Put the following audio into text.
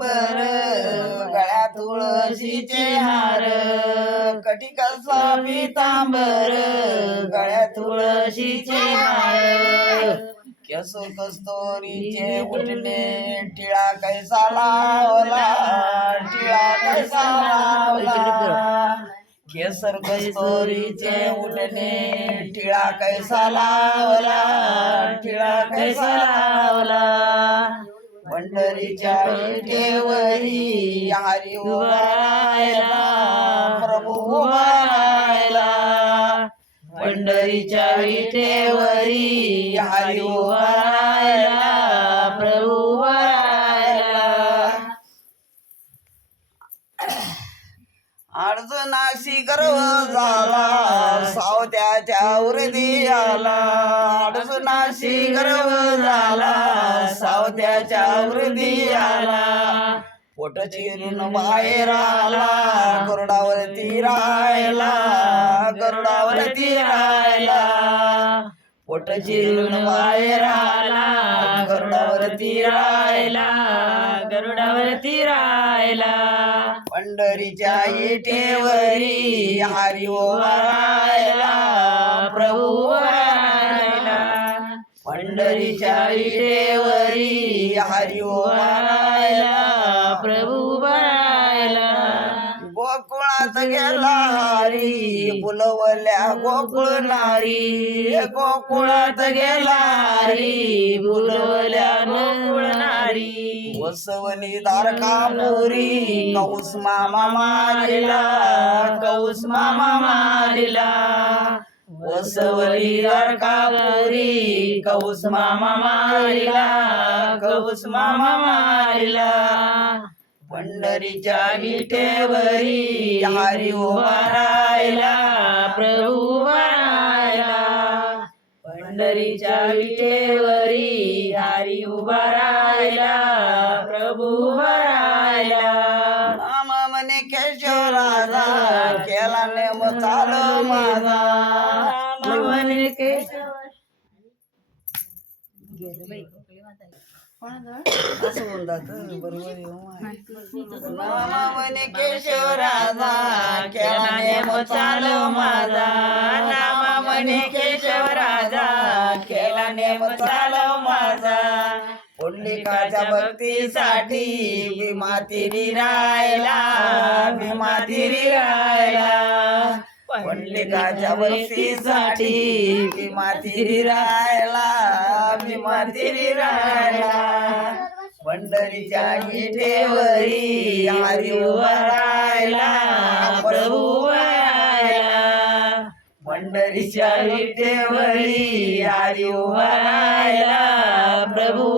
पितांबर गळ्यात तुळशीचे हार कटिकाचा पितांबर गळ्यात तुळशीचे हार केस कस्तुरीचे उठणे टिळा कैसा लावला टिळा कैसा लावला केसर कस्तुरीचे उठणे टिळा कैसा लावला टिळा कैसा लावला पंढरीच्या विठेवरी हरी उभा राहिला प्रभू उभा राहिला पंढरीच्या विठेवरी हरी उभा राहिला प्रभू उभा राहिला अर्जुनाशी गर्व झाला सावत्याच्या वृद्धी आला अर्जुनाशी गर्व झाला सावत्याच्या वृद्धी आला पोट चिरून बाहेर आला गरुडावरती राहिला गरुडावरती राहिला पोट चिरून बाहेर आला गरुडावरती राहिला गरुडावरती राहिला पंढरीच्या विठेवरी हरी उभा राहिला प्रभू उभा राहिला पंढरीच्या विठेवरी हरी उभा राहिला प्रभू उभा राहिला गोकुळात गेला हरी बुलवल्या गोकुळ नारी गोकुळात गेला हरी बुलवल्या गोकुळ नारी वसवली दारकापुरी कौस मामा मारिला कौस मामा मारिला वसवली दारकापुरी कौस मामा मारिला कौस मामा मारिला पंढरीच्या विठेवरी हरी उभा राहिला प्रभू उभा राहिला पंढरीच्या विठेवरी हरी उभा राहिला प्रभू उभा राहिला नाम म्हणे केशव राजा केला नेम चालू माझा नाम म्हणे केशव असं बोलतात बरोबर नामा म्हणे केशव राजा केला नेम चालू माझा नामा म्हणे केशव राजा केला नेम चालू माझा पुंडलिकाच्या भक्तीसाठी भीमातिरी राहिला भीमातिरी राहिला पुंडलिकाच्या भक्तीसाठी भीमातिरी राहिला भीमातिरी राहिला पंढरीच्या विठेवरी हरी उभा राहिला प्रभू उभा राहिला पंढरीच्या विठेवरी हरी उभा राहिला प्रभू